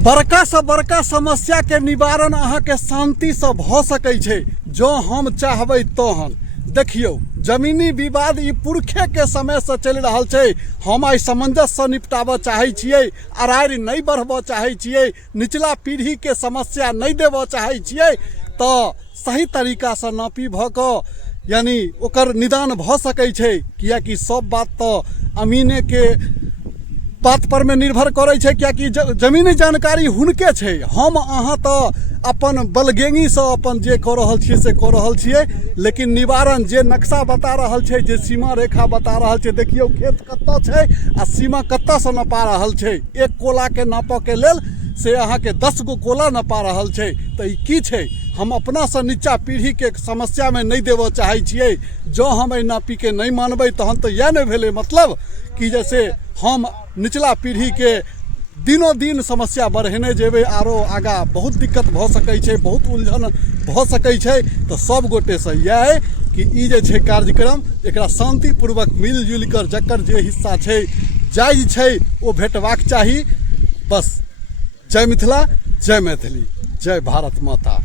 बड़का से बड़का समस्या के निवारण अहाँ के शांति से भ सकै छै जो हम चाहबै तहन। देखियो जमीनी विवाद ई पुरखे के समय से चल रहा है। हम आई सामंजस्य से निपटाब चाहे छियै, अरारि नहीं बढ़ब चाहे छियै, निचला पीढ़ी के समस्या नहीं देव चाहे छियै, तो सही तरीका से नापी भ क यानी ओकर निदान भ सकै छै। कियाकि सब बात तो अमीने के बात पर में निर्भर करे छै, कियाकि जमीनी जानकारी हुनके छै। हम अहाँ तो अपन बलगेंगी से अपन जे कऽ रहल छियै से कऽ रहल छियै, लेकिन निवारण जे नक्शा बता रहल छै, जे सीमा रेखा बता रहल छै, देखियो खेत कतऽ छै आ सीमा कतऽ से नपा रहल छै। एक कोला के नापऽ के लेल से अहाँ के 10 गो कोला नपा रहल छै। तो ई की छै? हम अपना से नीचा पीढ़ी के समस्या में नहीं देव चाहे छियै। जो हम एहि नापी के नहीं मानबै तहन तो यह नहीं भेलै मतलब कि जैसे हम निचला पीढ़ी के दिनों दिन समस्या बढ़ेने जेबे, आरो आगा बहुत दिक्कत भ सकै छै, बहुत उलझन भ सकै छै। तो सब गोटे से यह है कि ई जे छै कार्यक्रम एकरा शांतिपूर्वक मिलजुल कर जकर जे हिस्सा छै जायज छै ओ भेटबाक चाही। बस जय मिथिला, जय मैथिली, जय भारत माता।